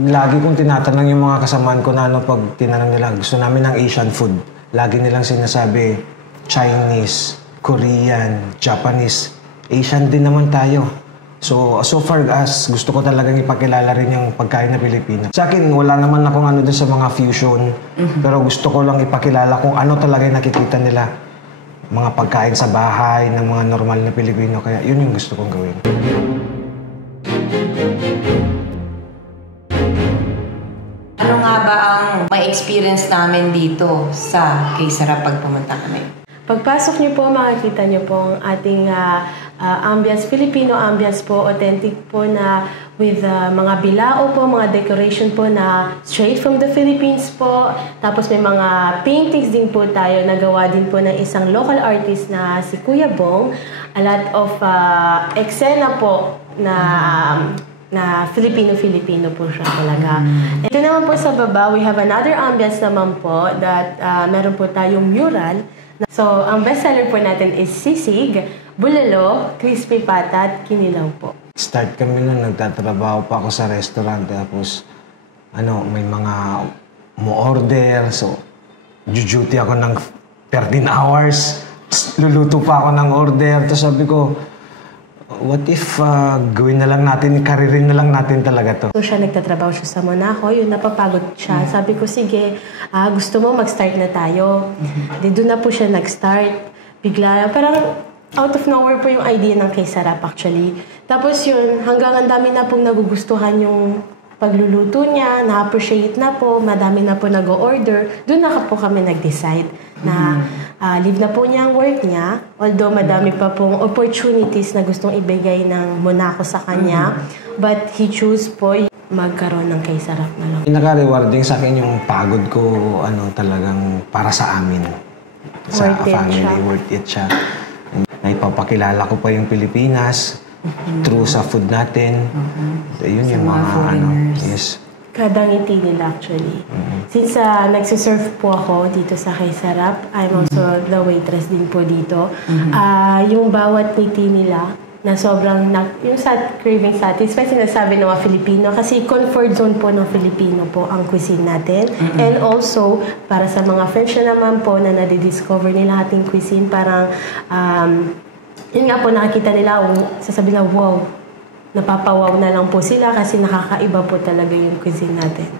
Lagi kong tinatanong yung mga kasamaan ko na pag tinanong nila, gusto namin ng Asian food. Lagi nilang sinasabi, Chinese, Korean, Japanese. Asian din naman tayo. So far as gusto ko talagang ipakilala rin yung pagkain na Pilipino. Sa akin, wala naman akong ano din sa mga fusion. Pero gusto ko lang ipakilala kung ano talaga yung nakikita nila. Mga pagkain sa bahay ng mga normal na Pilipino. Kaya yun yung gusto kong gawin. Ano nga ba ang may experience namin dito sa K-Sarap pag pumunta kami? Pagpasok niyo po, makikita niyo po ang ating ambience, Filipino ambience po, authentic po na with mga bilao po, mga decoration po na straight from the Philippines po. Tapos may mga paintings din po tayo, nagawa din po ng isang local artist na si Kuya Bong. A lot of eksena po na Filipino po siya talaga. Ito naman po sa baba, we have another ambience naman po that meron po tayong mural. So, ang bestseller po natin is sisig, bulalo, crispy pata at kinilaw po. Start kami nun, nagtatrabaho pa ako sa restaurant. Tapos, may mga mo-order. So, duty ako ng 13 hours. Luluto pa ako ng order. Tapos sabi ko, what if gawin na lang natin, karirin na lang natin talaga to. So siya, nagtatrabaho siya sa Monaco, yun, napapagod siya. Sabi ko, sige, gusto mo mag-start na tayo. Doon na po siya nag-start. Bigla, parang out of nowhere po yung idea ng K-Sarap actually. Tapos yun, hanggang ang dami na pong nagugustuhan yung pagluluto niya, na-appreciate na po, madami na po nag-o-order. Doon na po kami nag-decide na leave na po niya ang work niya. Although madami pa pong opportunities na gustong ibigay ng Monaco sa kanya. But he choose po magkaroon ng K-Sarap na lang. Pinaka-rewarding sa akin yung pagod ko, talagang para sa amin. Sa family, worth it siya. Naipapakilala ko pa yung Pilipinas through sa food natin. Yun yung mga yes. Kada ngiti nila actually. Since nagsiserve po ako dito sa K-Sarap, I'm also the waitress din po dito. Yung bawat ngiti nila na sobrang yung craving satisfied, sinasabi ng mga Filipino kasi comfort zone po ng Filipino po ang cuisine natin. And also, para sa mga French na naman po na nadidiscover nila ating cuisine, parang yun nga po, nakikita nila, sasabihin na, wow, napapawaw na lang po sila kasi nakakaiba po talaga yung cuisine natin.